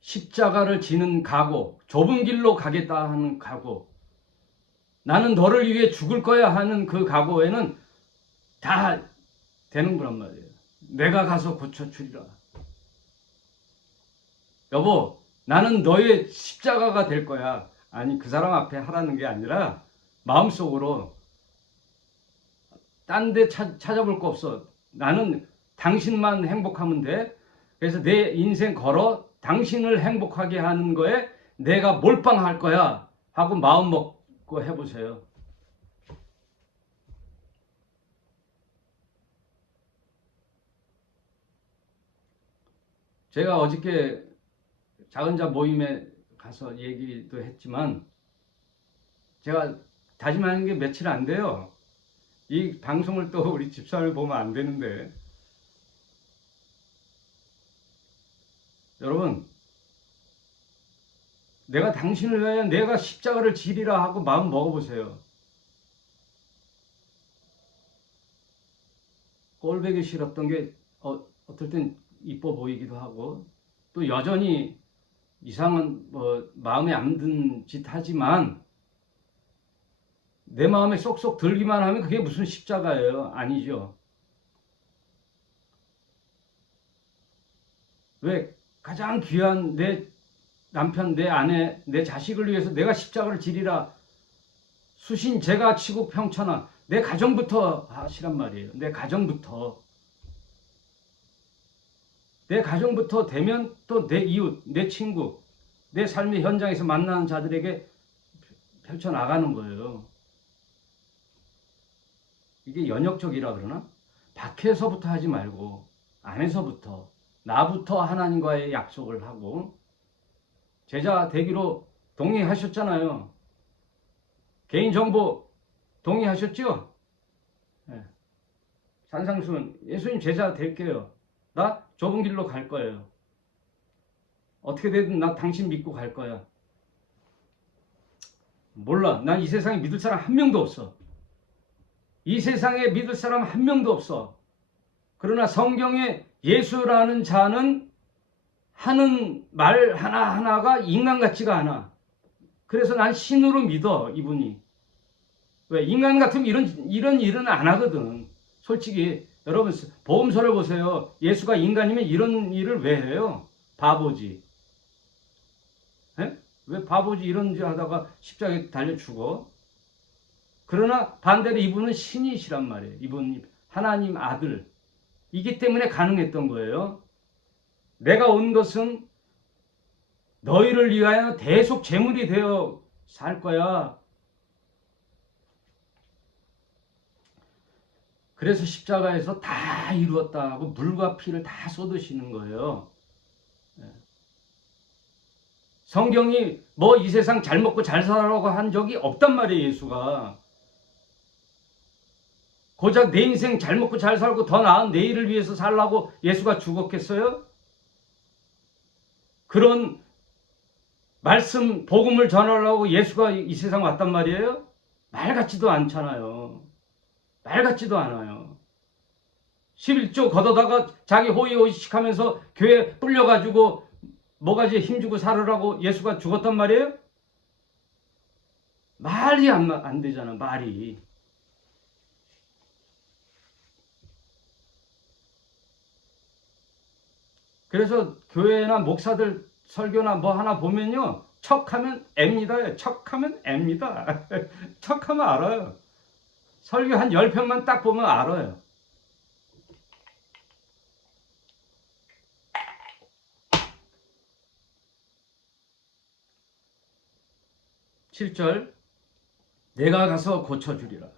십자가를 지는 각오, 좁은 길로 가겠다 하는 각오, 나는 너를 위해 죽을 거야 하는 그 각오에는 다 되는 거란 말이에요. 내가 가서 고쳐주리라. 여보, 나는 너의 십자가가 될 거야. 아니, 그 사람 앞에 하라는 게 아니라 마음속으로 딴 데 찾아볼 거 없어. 나는 당신만 행복하면 돼. 그래서 내 인생 걸어 당신을 행복하게 하는 거에 내가 몰빵할 거야 하고 마음 먹고 해보세요. 제가 어저께 작은 자 모임에 가서 얘기도 했지만 제가 다짐하는 게 며칠 안 돼요. 이 방송을 또 우리 집사람을 보면 안 되는데 여러분, 내가 당신을 위하여 내가 십자가를 지리라 하고 마음 먹어보세요. 꼴보기 싫었던 게 어떨 땐 이뻐 보이기도 하고 또 여전히 이상한 마음에 안 든 짓 하지만 내 마음에 쏙쏙 들기만 하면 그게 무슨 십자가예요? 아니죠. 왜? 가장 귀한 내 남편, 내 아내, 내 자식을 위해서 내가 십자가를 지리라. 수신 제가 치고 평천하. 내 가정부터 하시란 말이에요. 내 가정부터. 내 가정부터 되면 또 내 이웃, 내 친구, 내 삶의 현장에서 만나는 자들에게 펼쳐나가는 거예요. 이게 연역적이라 그러나? 밖에서부터 하지 말고 안에서부터, 나부터 하나님과의 약속을 하고 제자 되기로 동의하셨잖아요. 개인정보 동의하셨죠? 네. 산상수는 예수님 제자 될게요. 나 좁은 길로 갈 거예요. 어떻게 되든 나 당신 믿고 갈 거야. 몰라. 난 이 세상에 믿을 사람 한 명도 없어. 이 세상에 믿을 사람 한 명도 없어. 그러나 성경에 예수라는 자는 하는 말 하나하나가 인간 같지가 않아. 그래서 난 신으로 믿어, 이분이. 왜? 인간 같으면 이런 일은 안 하거든. 솔직히 여러분 보험서를 보세요. 예수가 인간이면 이런 일을 왜 해요? 바보지. 에? 왜 바보지 이런 일 하다가 십자가에 달려 죽어? 그러나 반대로 이분은 신이시란 말이에요. 이분 하나님 아들. 이기 때문에 가능했던 거예요. 내가 온 것은 너희를 위하여 대속 제물이 되어 살 거야. 그래서 십자가에서 다 이루었다 하고 물과 피를 다 쏟으시는 거예요. 성경이 뭐 이 세상 잘 먹고 잘 살라고 한 적이 없단 말이에요. 예수가. 고작 내 인생 잘 먹고 잘 살고 더 나은 내일을 위해서 살라고 예수가 죽었겠어요? 그런 말씀 복음을 전하려고 예수가 이 세상 왔단 말이에요? 말 같지도 않잖아요. 말 같지도 않아요. 11조 걷어다가 자기 호의호의식 하면서 교회 불려가지고 뭐가지 힘주고 살으라고 예수가 죽었단 말이에요? 말이 안 되잖아. 말이. 그래서 교회나 목사들 설교나 뭐 하나 보면요. 척하면 M니다. 척하면 M니다. 척하면 알아요. 설교 한 10편만 딱 보면 알아요. (7절) 내가 가서 고쳐주리라.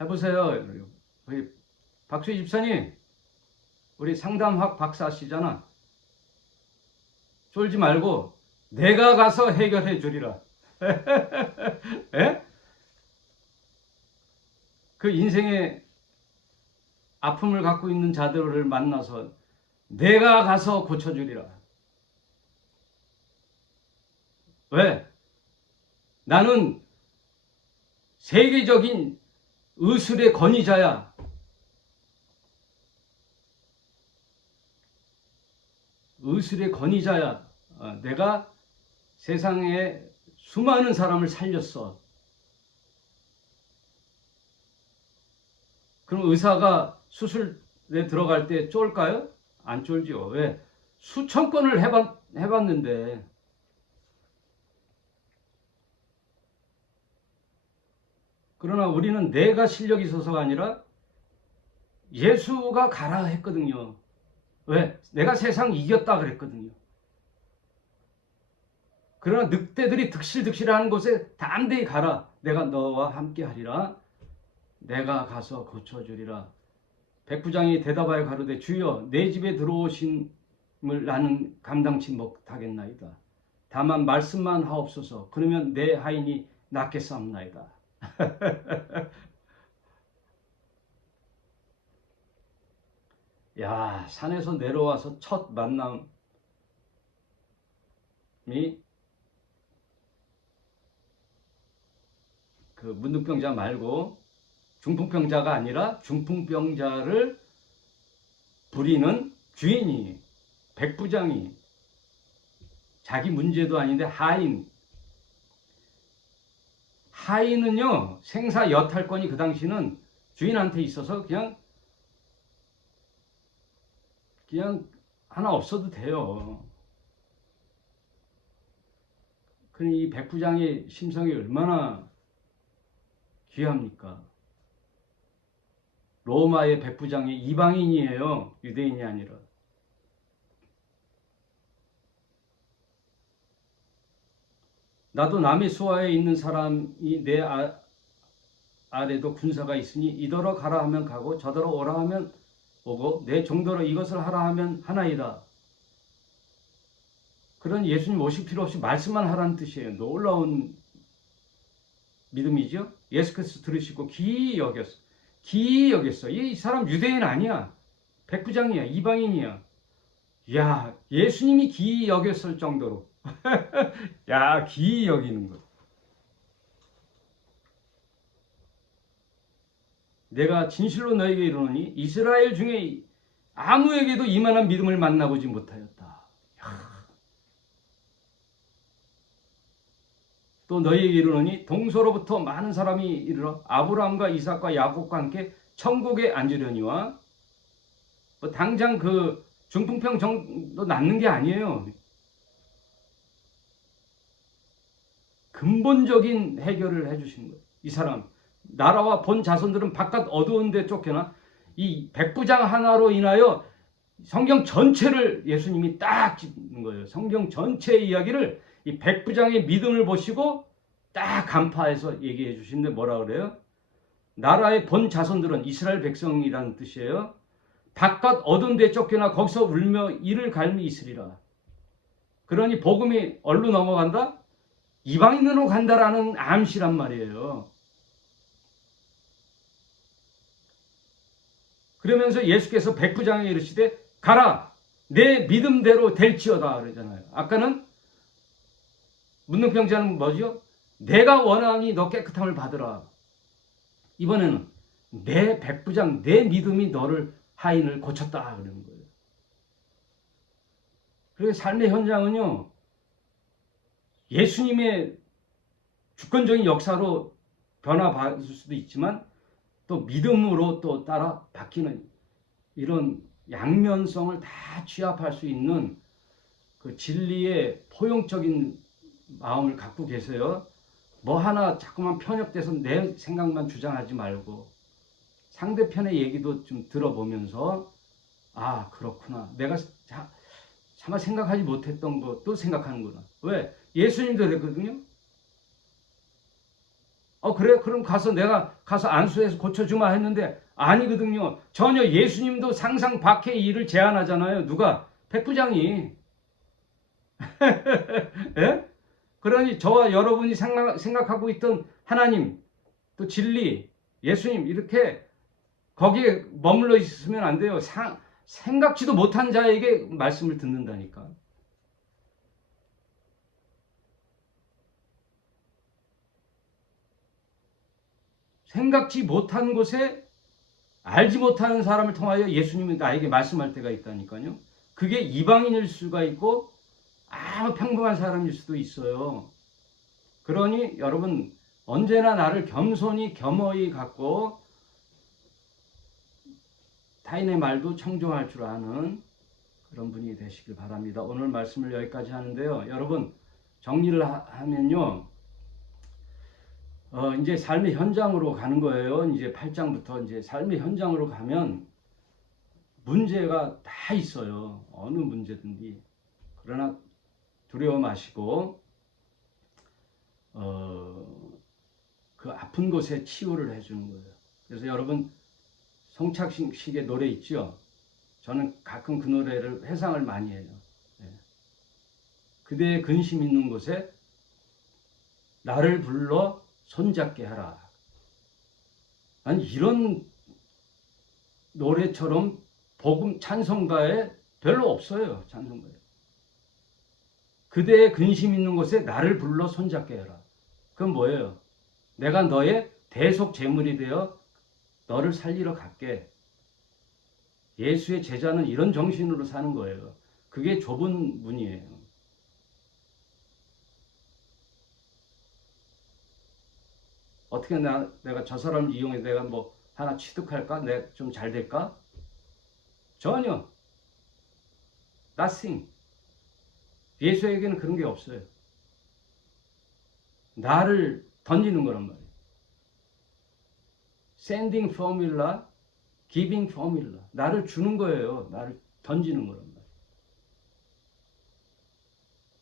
해보세요. 우리 박수희 집사님, 우리 상담학 박사시잖아. 쫄지 말고 내가 가서 해결해 주리라. 에? 그 인생의 아픔을 갖고 있는 자들을 만나서 내가 가서 고쳐주리라. 왜? 나는 세계적인 의술의 권위자야. 의술의 권위자야. 내가 세상에 수많은 사람을 살렸어. 그럼 의사가 수술에 들어갈 때 쫄까요? 안 쫄지요. 왜? 수천 건을 해봤는데. 그러나 우리는 내가 실력이 있어서가 아니라 예수가 가라 했거든요. 왜? 내가 세상 이겼다 그랬거든요. 그러나 늑대들이 득실득실하는 곳에 담대히 가라. 내가 너와 함께 하리라. 내가 가서 고쳐주리라. 백부장이 대답하여 가로되 주여 내 집에 들어오심을 나는 감당치 못하겠나이다. 다만 말씀만 하옵소서. 그러면 내 하인이 낫겠사옵나이다. 야, 산에서 내려와서 첫 만남이 그 문둥병자 말고 중풍병자가 아니라 중풍병자를 부리는 주인이, 백부장이, 자기 문제도 아닌데 하인은요 생사 여탈권이 그 당시는 주인한테 있어서 그냥 하나 없어도 돼요. 그러니 이 백부장의 심성이 얼마나 귀합니까? 로마의 백부장이 이방인이에요. 유대인이 아니라. 나도 남의 수하에 있는 사람이 내 아래도 군사가 있으니 이더러 가라 하면 가고 저더러 오라 하면 오고 내 종더러 이것을 하라 하면 하나이다. 그런 예수님 오실 필요 없이 말씀만 하라는 뜻이에요. 놀라운 믿음이죠. 예수께서 들으시고 기이 여겼어. 기이 여겼어. 이 사람 유대인 아니야. 백부장이야. 이방인이야. 야, 예수님이 기이 여겼을 정도로. 야, 기이 여기는 거. 내가 진실로 너에게 이르노니 이스라엘 중에 아무에게도 이만한 믿음을 만나보지 못하였다. 또 너희에게 이르노니 동서로부터 많은 사람이 이르러 아브라함과 이삭과 야곱과 함께 천국에 앉으려니와 뭐 당장 그 중풍병 정도 낫는 게 아니에요. 근본적인 해결을 해주시는 거예요. 이 사람 나라와 본 자손들은 바깥 어두운 데 쫓겨나 이 백부장 하나로 인하여 성경 전체를 예수님이 딱 짚는 거예요. 성경 전체의 이야기를 이 백부장의 믿음을 보시고 딱 간파해서 얘기해 주시는데 뭐라 그래요? 나라의 본 자손들은 이스라엘 백성이라는 뜻이에요. 바깥 어두운 데 쫓겨나 거기서 울며 이를 갈미 있으리라. 그러니 복음이 어디로 넘어간다? 이방인으로 간다라는 암시란 말이에요. 그러면서 예수께서 백부장에게 이르시되 가라 내 믿음대로 될지어다 그러잖아요. 아까는 문둥병자는 뭐죠? 내가 원하니 너 깨끗함을 받으라. 이번에는 내 백부장 내 믿음이 너를 하인을 고쳤다 그러는 거예요. 그래서 삶의 현장은요. 예수님의 주권적인 역사로 변화받을 수도 있지만 또 믿음으로 또 따라 바뀌는 이런 양면성을 다 취합할 수 있는 그 진리의 포용적인 마음을 갖고 계세요. 뭐 하나 자꾸만 편협돼서 내 생각만 주장하지 말고 상대편의 얘기도 좀 들어보면서 아 그렇구나 내가 차마 생각하지 못했던 것도 생각하는구나. 왜? 예수님도 그랬거든요. 그래 그럼 내가 가서 안수해서 고쳐주마 했는데 아니거든요. 전혀 예수님도 상상 밖의 일을 제안하잖아요. 누가? 백부장이. 예? 그러니 저와 여러분이 생각하고 있던 하나님 또 진리 예수님 이렇게 거기에 머물러 있으면 안 돼요. 생각지도 못한 자에게 말씀을 듣는다니까. 생각지 못한 곳에 알지 못하는 사람을 통하여 예수님이 나에게 말씀할 때가 있다니까요. 그게 이방인일 수가 있고 아무 평범한 사람일 수도 있어요. 그러니 여러분 언제나 나를 겸손히 겸허히 갖고 타인의 말도 청종할 줄 아는 그런 분이 되시길 바랍니다. 오늘 말씀을 여기까지 하는데요. 여러분 정리를 하면요. 이제 삶의 현장으로 가는 거예요. 이제 8장부터 이제 삶의 현장으로 가면 문제가 다 있어요. 어느 문제든지. 그러나 두려워 마시고 그 아픈 곳에 치유를 해주는 거예요. 그래서 여러분 송창식의 노래 있죠. 저는 가끔 그 노래를 회상을 많이 해요. 네. 그대의 근심 있는 곳에 나를 불러 손잡게 하라. 아니 이런 노래처럼 복음 찬송가에 별로 없어요. 찬송가에. 그대의 근심 있는 곳에 나를 불러 손잡게 해라. 그건 뭐예요? 내가 너의 대속 제물이 되어 너를 살리러 갈게. 예수의 제자는 이런 정신으로 사는 거예요. 그게 좁은 문이에요. 어떻게 내가 저 사람을 이용해서 내가 뭐 하나 취득할까? 내가 좀 잘 될까? 전혀. nothing. 예수에게는 그런 게 없어요. 나를 던지는 거란 말이에요. sending formula, giving formula. 나를 주는 거예요. 나를 던지는 거란 말이에요.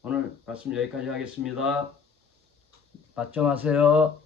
오늘 말씀 여기까지 하겠습니다. 맞점하세요.